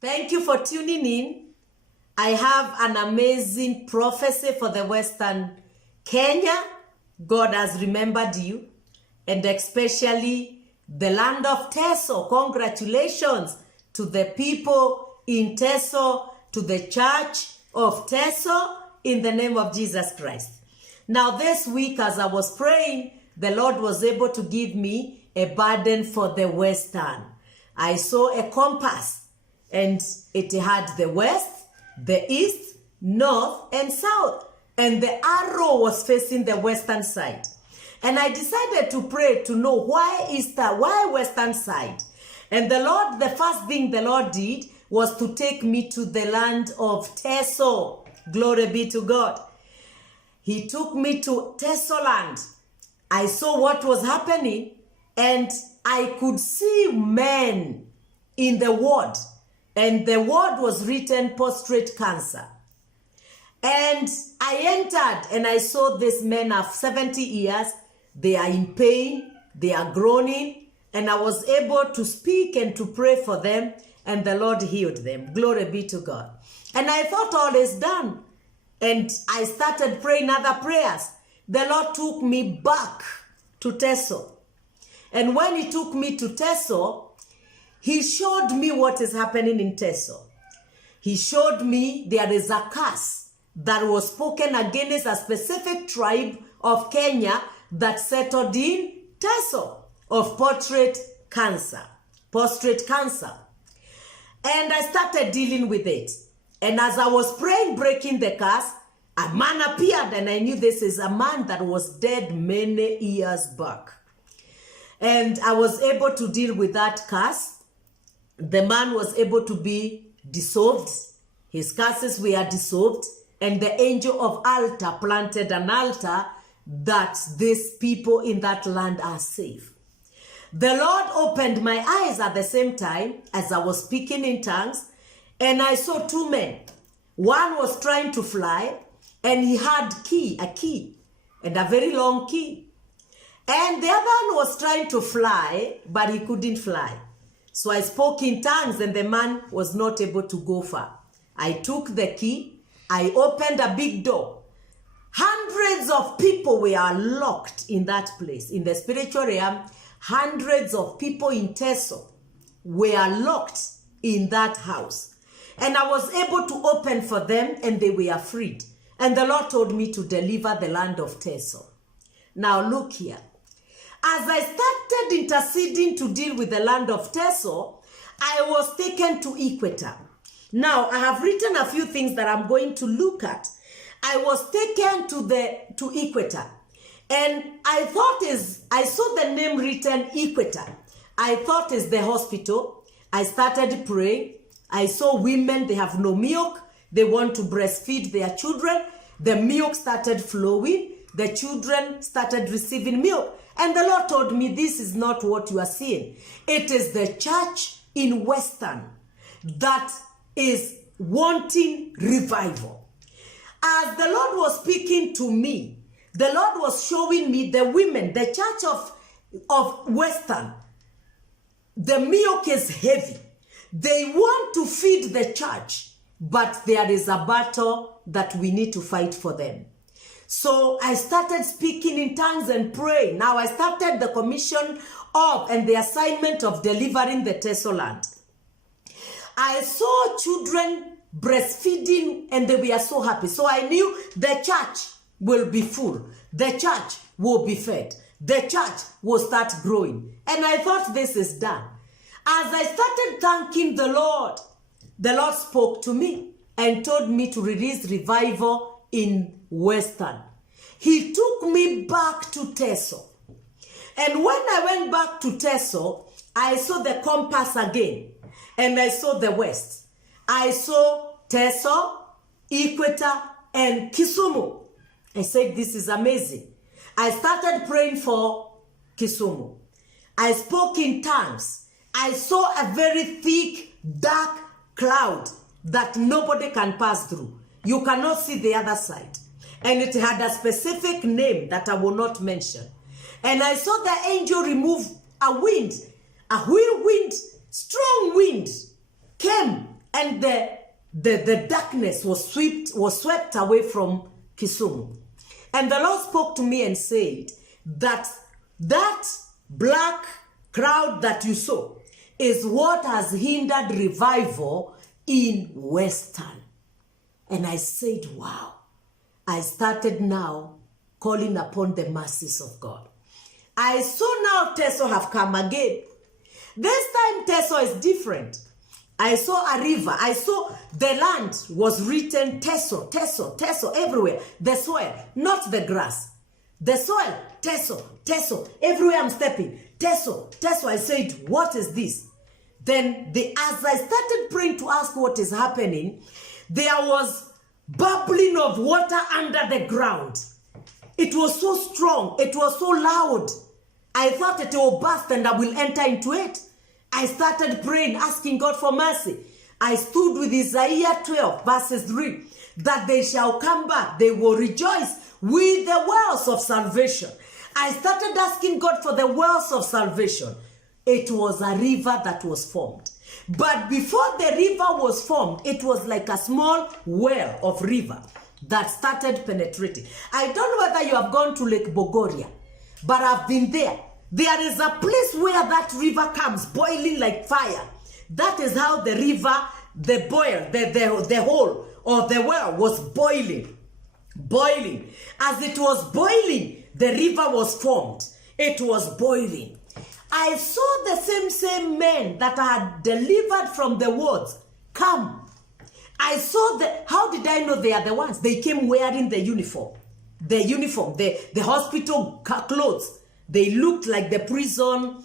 Thank you for tuning in. I have an amazing prophecy for the Western Kenya. God has remembered you, and especially the land of Teso. Congratulations to the people in Teso, to the church of Teso, in the name of Jesus Christ. Now this week, as I was praying, the Lord was able to give me a burden for the Western. I saw a compass, and it had the west, the east, north, and south. And the arrow was facing the western side. And I decided to pray to know why western side. And the first thing the Lord did was to take me to the land of Teso. Glory be to God. He took me to Teso land. I saw what was happening, and I could see men in the ward. And the word was written prostate cancer. And I entered and I saw these men of 70 years. They are in pain. They are groaning. And I was able to speak and to pray for them. And the Lord healed them. Glory be to God. And I thought all is done. And I started praying other prayers. The Lord took me back to Teso. And when he took me to Teso, he showed me what is happening in Teso. He showed me there is a curse that was spoken against a specific tribe of Kenya that settled in Teso of prostate cancer. Prostate cancer. And I started dealing with it. And as I was praying, breaking the curse, a man appeared, and I knew this is a man that was dead many years back. And I was able to deal with that curse. The man was able to be dissolved. His curses were dissolved. And the angel of altar planted an altar that these people in that land are safe. The Lord opened my eyes at the same time as I was speaking in tongues. And I saw two men. One was trying to fly, and he had a key, and a very long key. And the other one was trying to fly, but he couldn't fly. So I spoke in tongues, and the man was not able to go far. I took the key. I opened a big door. Hundreds of people were locked in that place. In the spiritual realm, hundreds of people in Teso were locked in that house. And I was able to open for them, and they were freed. And the Lord told me to deliver the land of Teso. Now look here. As I started interceding to deal with the land of Teso, I was taken to Equator. Now, I have written a few things that I'm going to look at. I was taken to Equator. And I saw the name written Equator. I thought it's the hospital. I started praying. I saw women, they have no milk. They want to breastfeed their children. The milk started flowing. The children started receiving milk. And the Lord told me, this is not what you are seeing. It is the church in Western that is wanting revival. As the Lord was speaking to me, the Lord was showing me the women, the church of Western. The milk is heavy. They want to feed the church, but there is a battle that we need to fight for them. So I started speaking in tongues and praying. Now I started the commission of and the assignment of delivering the Teso land. I saw children breastfeeding, and they were so happy. So I knew the church will be full. The church will be fed. The church will start growing. And I thought, this is done. As I started thanking the Lord spoke to me and told me to release revival in Western. He took me back to Teso. And when I went back to Teso, I saw the compass again. And I saw the west. I saw Teso, Equator, and Kisumu. I said, this is amazing. I started praying for Kisumu. I spoke in tongues. I saw a very thick, dark cloud that nobody can pass through. You cannot see the other side. And it had a specific name that I will not mention. And I saw the angel remove a wind, a whirlwind, strong wind came And the darkness was swept away from Kisumu. And the Lord spoke to me and said that black crowd that you saw is what has hindered revival in Western. And I said, wow. I started now calling upon the mercies of God. I saw now Teso have come again. This time Teso is different. I saw a river. I saw the land was written Teso, Teso, Teso everywhere. The soil, not the grass. The soil, Teso, Teso. Everywhere I'm stepping, Teso, Teso. I said, what is this? Then as I started praying to ask what is happening, there was bubbling of water under the ground. It was so strong. It was so loud. I thought it will burst and I will enter into it. I started praying, asking God for mercy. I stood with Isaiah 12, verses 3, that they shall come back. They will rejoice with the wells of salvation. I started asking God for the wells of salvation. It was a river that was formed. But before the river was formed, it was like a small well of river that started penetrating. I don't know whether you have gone to Lake Bogoria, but I've been there. There is a place where that river comes boiling like fire. That is how the river, the hole or the well was boiling. Boiling. As it was boiling, the river was formed. It was boiling. I saw the same men that I had delivered from the wards come. I saw how did I know they are the ones? They came wearing the uniform. The hospital clothes. They looked like the prison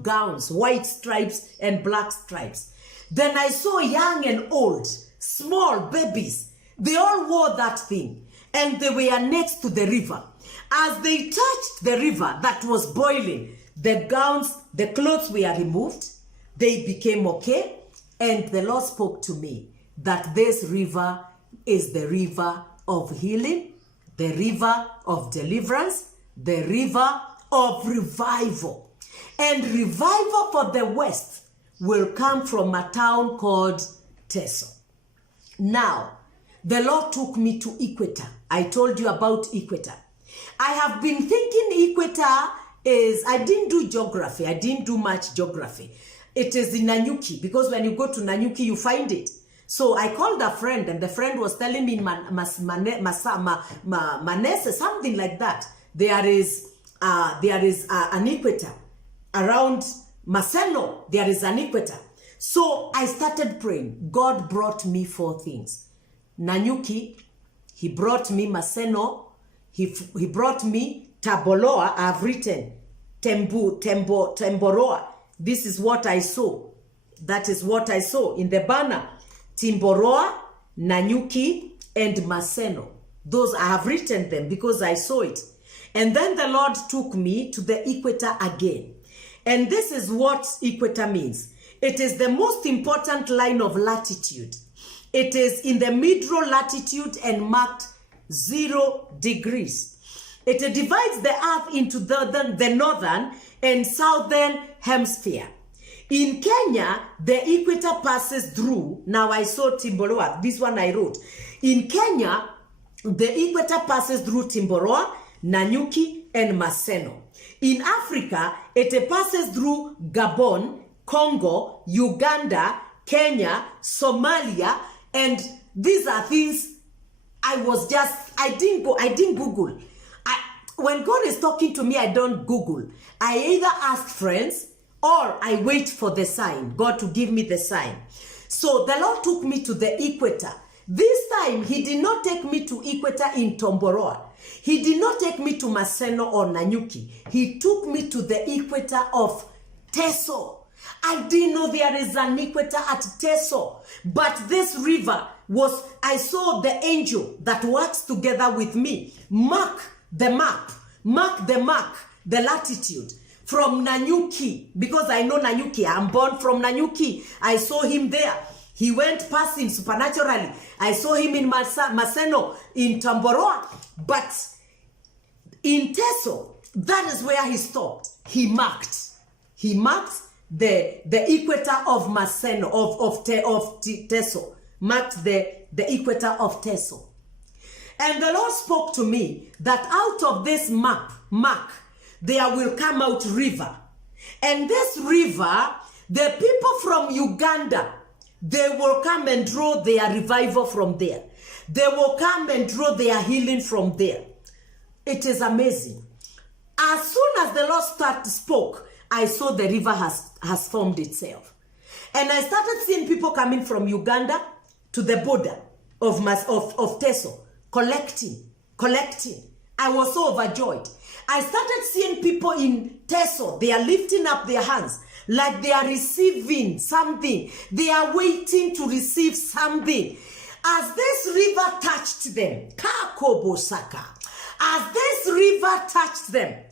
gowns, white stripes and black stripes. Then I saw young and old, small babies. They all wore that thing. And they were next to the river. As they touched the river that was boiling, the gowns, the clothes were removed. They became okay. And the Lord spoke to me that this river is the river of healing, the river of deliverance, the river of revival. And revival for the West will come from a town called Teso. Now, the Lord took me to Equator. I told you about Equator. I have been thinking Equator is, I didn't do geography. I didn't do much geography. It is in Nanyuki, because when you go to Nanyuki, you find it. So I called a friend, and the friend was telling me Manese, something like that. There is an equator around Maseno. There is an equator. So I started praying. God brought me 4 things. Nanyuki, he brought me Maseno, he brought me Taboloa. I've written Temboroa. This is what I saw. That is what I saw in the banner. Timboroa, Nanyuki, and Maseno. Those, I have written them because I saw it. And then the Lord took me to the equator again. And this is what equator means. It is the most important line of latitude. It is in the middle latitude and marked 0 degrees. It divides the earth into the northern and southern hemisphere. In Kenya, the equator passes through. Now I saw Timboroa. This one I wrote. In Kenya, the equator passes through Timboroa, Nanyuki, and Maseno. In Africa, it passes through Gabon, Congo, Uganda, Kenya, Somalia, and these are things I didn't Google. When God is talking to me, I don't Google. I either ask friends or I wait for the sign, God to give me the sign. So the Lord took me to the equator. This time, he did not take me to equator in Tomboroa. He did not take me to Maseno or Nanyuki. He took me to the equator of Teso. I didn't know there is an equator at Teso. But this river was, I saw the angel that works together with me. Mark the map, the latitude. From Nanyuki, because I know Nanyuki, I'm born from Nanyuki. I saw him there. He went passing supernaturally. I saw him in Maseno, in Tamboroa. But in Teso, that is where he stopped. He marked the equator of Maseno, of Teso, marked the equator of Teso. And the Lord spoke to me that out of this mark, there will come out river. And this river, the people from Uganda, they will come and draw their revival from there. They will come and draw their healing from there. It is amazing. As soon as the Lord spoke, I saw the river has formed itself. And I started seeing people coming from Uganda to the border of Teso, collecting. I was so overjoyed. I started seeing people in Teso, they are lifting up their hands like they are receiving something. They are waiting to receive something. As this river touched them, as this river touched them,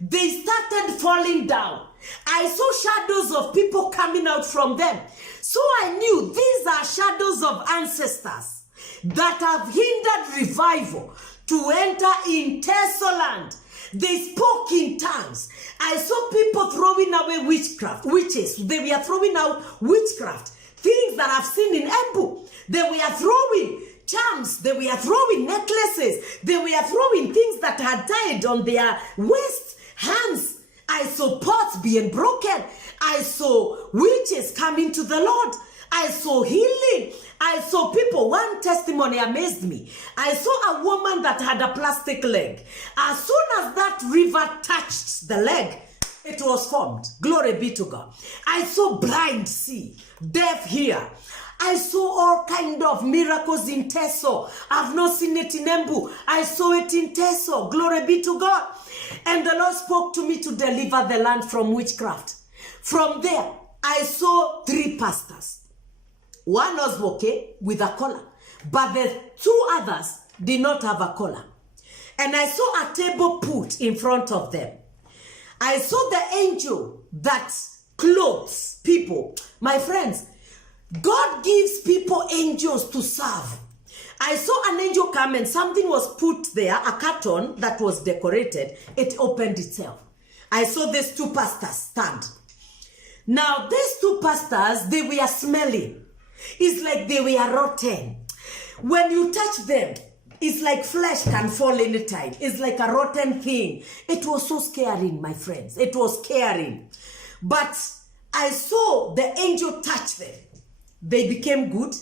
they started falling down. I saw shadows of people coming out from them. So I knew these are shadows of ancestors that have hindered revival to enter in Tesoland. They spoke in tongues. I saw people throwing away witches. They were throwing out witchcraft, things that I've seen in Embu. They were throwing charms. They were throwing necklaces. They were throwing things that had tied on their waist, hands. I saw pots being broken. I saw witches coming to the Lord. I saw healing. I saw people. One testimony amazed me. I saw a woman that had a plastic leg. As soon as that river touched the leg, it was formed. Glory be to God. I saw blind see, deaf hear. I saw all kind of miracles in Teso. I've not seen it in Embu. I saw it in Teso. Glory be to God. And the Lord spoke to me to deliver the land from witchcraft. From there, I saw 3 pastors. One was okay with a collar, but the 2 others did not have a collar. And I saw a table put in front of them. I saw the angel that clothes people. My friends, God gives people angels to serve. I saw an angel come and something was put there, a carton that was decorated. It opened itself. I saw these 2 pastors stand. Now, these 2 pastors, they were smelling. It's like they were rotten. When you touch them, it's like flesh can fall anytime. It's like a rotten thing. It was so scaring, my friends. It was scaring. But I saw the angel touch them. They became good.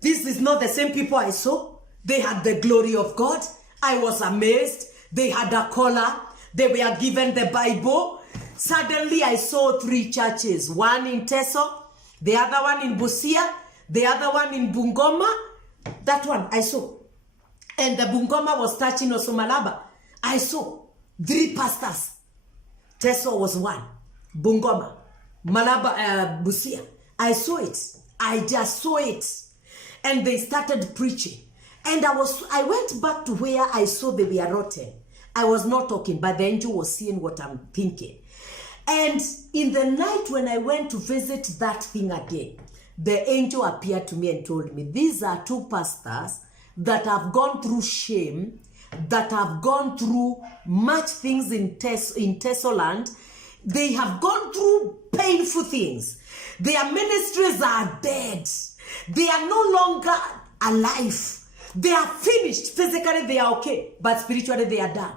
This is not the same people I saw. They had the glory of God. I was amazed. They had a collar. They were given the Bible. Suddenly I saw 3 churches. One in Teso, the other one in Busia, the other one in Bungoma. That one I saw. And the Bungoma was touching Osomalaba. I saw 3 pastors. Teso was 1. Bungoma, Malaba, Busia. I saw it. I just saw it. And they started preaching. And I went back to where I saw they were rotten. I was not talking, but the angel was seeing what I'm thinking. And in the night when I went to visit that thing again, the angel appeared to me and told me, these are 2 pastors that have gone through shame, that have gone through much things in Tesoland. They have gone through painful things. Their ministries are dead. They are no longer alive. They are finished. Physically, they are okay, but spiritually, they are done.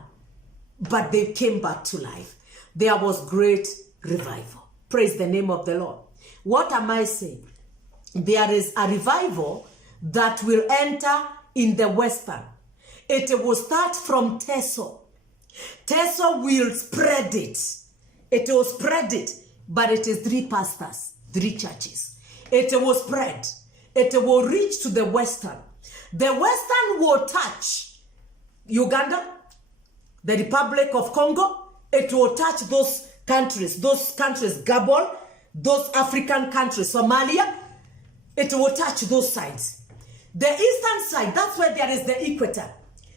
But they came back to life. There was great revival. Praise the name of the Lord. What am I saying? There is a revival that will enter in the Western. It will start from Teso. Teso will spread it. It will spread it. But it is 3 pastors, 3 churches. It will spread. It will reach to the Western. The Western will touch Uganda, the Republic of Congo. It will touch those countries, Gabon, those African countries, Somalia. It will touch those sides. The eastern side, that's where there is the equator.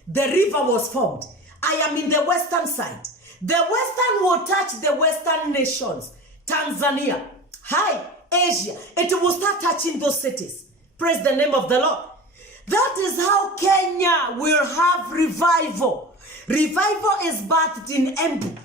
The river was formed. I am in the western side. The western will touch the western nations. Tanzania, Asia. It will start touching those cities. Praise the name of the Lord. That is how Kenya will have revival. Revival is birthed in Embu,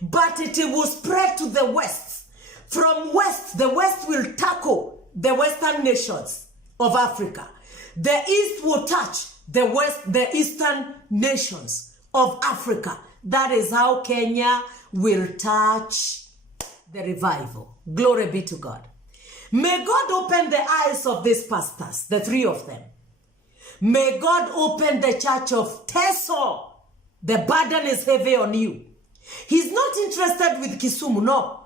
but it will spread to the west From west, the west will tackle the western nations of Africa. The east will touch the eastern nations of Africa. That is how Kenya will touch the revival. Glory be to God. May God open the eyes of these pastors, the three of them. May God open the church of Teso. The burden is heavy on you. He's not interested with Kisumu, no.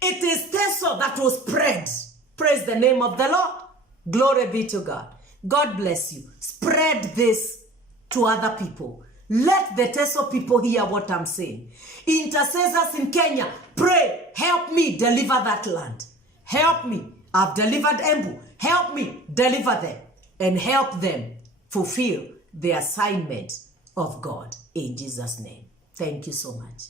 It is Teso that was spread. Praise the name of the Lord. Glory be to God. God bless you. Spread this to other people. Let the Teso people hear what I'm saying. Intercessors in Kenya, pray. Help me deliver that land. Help me. I've delivered Embu. Help me deliver them. And help them fulfill the assignment of God. In Jesus' name. Thank you so much.